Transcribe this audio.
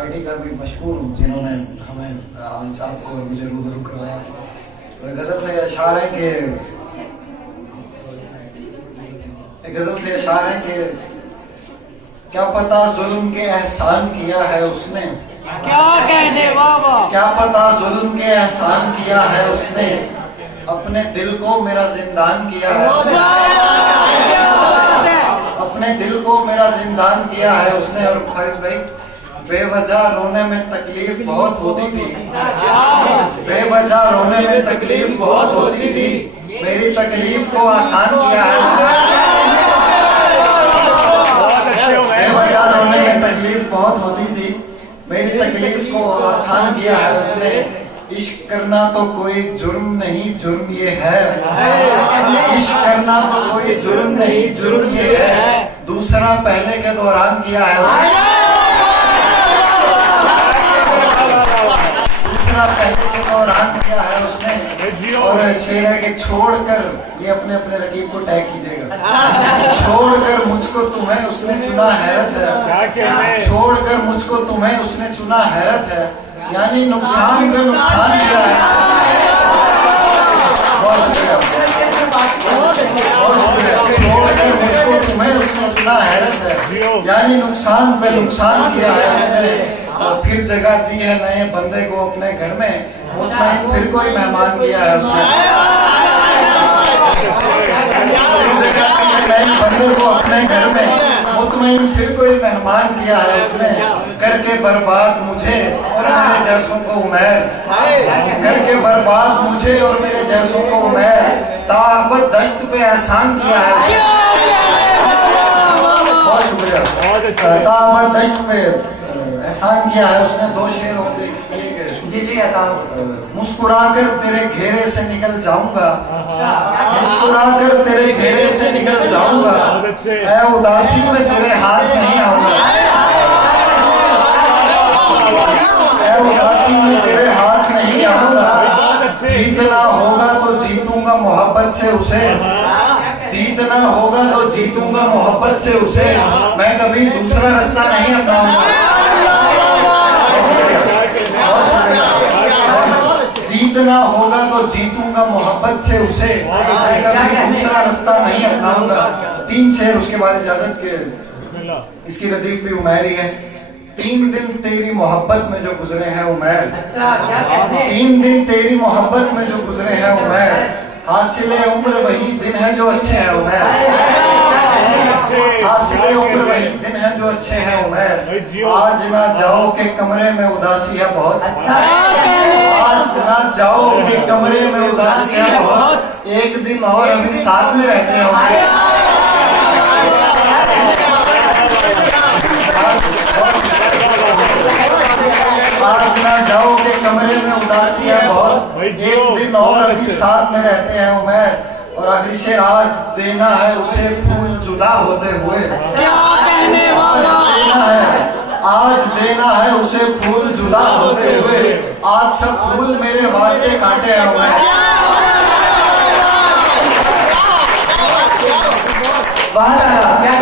Society का भी मशहूर हूँ जिन्होंने हमें आज आपको और मुझे रूबरू करवाया। तो गज़ल से अशार है कि क्या पता जुल्म के एहसान किया है उसने, क्या कहने बाबा, क्या पता जुल्म के एहसान किया है उसने, अपने दिल को मेरा जिंदान किया है उसने, अपने दिल को मेरा जिंदान किया है उसने। और फारिस भाई, बेवजह रोने में तकलीफ बहुत होती थी, बेवजह रोने में तकलीफ बहुत होती थी, मेरी तकलीफ को आसान किया है उसने। बेवजह रोने में तकलीफ बहुत होती थी, मेरी तकलीफ को आसान किया है उसने। इश्क करना तो कोई जुर्म नहीं, जुर्म ये है, इश्क करना तो कोई जुर्म नहीं, जुर्म ये है, दूसरा पहले के दौरान किया है उसने, दूसरा पहले के दौरान किया है उसने। और शेर है कि छोड़कर, ये अपने अपने रकीब को टैग कीजिएगा, छोड़कर मुझको तुम्हें उसने चुना हैरत है, छोड़कर मुझको तुम्हें उसने चुना हैरत है, यानी नुकसान पे नुकसान किया है। छोड़कर मुझको तुम्हें उसने चुना हैरत है, यानी नुकसान पे नुकसान किया है उसने। और फिर जगह दी है नए बंदे को अपने घर में, मुतमईन फिर कोई मेहमान किया है उसने, नए बंदे को अपने घर में, मुतमईन फिर कोई मेहमान किया है उसने। करके बर्बाद मुझे और मेरे जैसों को उमैर, करके बर्बाद मुझे और मेरे जैसों को उमैर, ताबत दश्त पे एहसान किया है उसने। बहुत शुक्रिया। ताबत दश्त पे एहसान किया है उसने। दो शेर होते जी जी, मुस्कुराकर तेरे घेरे से निकल जाऊंगा, मुस्कुराकर तेरे घेरे से निकल जाऊंगा, ऐ उदासी में तेरे हाथ नहीं आऊंगा, ऐ उदासी में तेरे हाथ नहीं आऊंगा। जीतना होगा तो जीतूंगा मोहब्बत से उसे, जीतना होगा तो जीतूंगा मोहब्बत से उसे, मैं कभी दूसरा रास्ता नहीं अपनाऊंगा। जीतना होगा तो जीतूंगा मोहब्बत से उसे, मैं कभी दूसरा रास्ता नहीं अपनाऊंगा। तीन शेर उसके बाद इजाजत के। इसकी रदीफ भी उमैर ही है। 3 दिन तेरी मोहब्बत में जो गुजरे हैं उमैर, 3 दिन तेरी मोहब्बत में जो गुजरे हैं उमैर, हासिले उम्र वही दिन है जो अच्छे हैं उमैर, हासिले उम्र वही दिन है जो अच्छे हैं उमैर। आज ना जाओ के कमरे में उदासी है बहुत, आज ना जाओ के कमरे में उदासी है बहुत, एक दिन और अभी साथ में रहते हैं उमैर। आज ना जाओ के कमरे में उदासी है बहुत, एक दिन और अभी साथ में रहते हैं उमैर। और आखिरी शेर, आज देना है उसे फूल जुदा होते हुए, क्या कहने वाला, आज देना है उसे फूल जुदा होते हुए, आज सब फूल मेरे वास्ते काटे हैं उमैर। क्या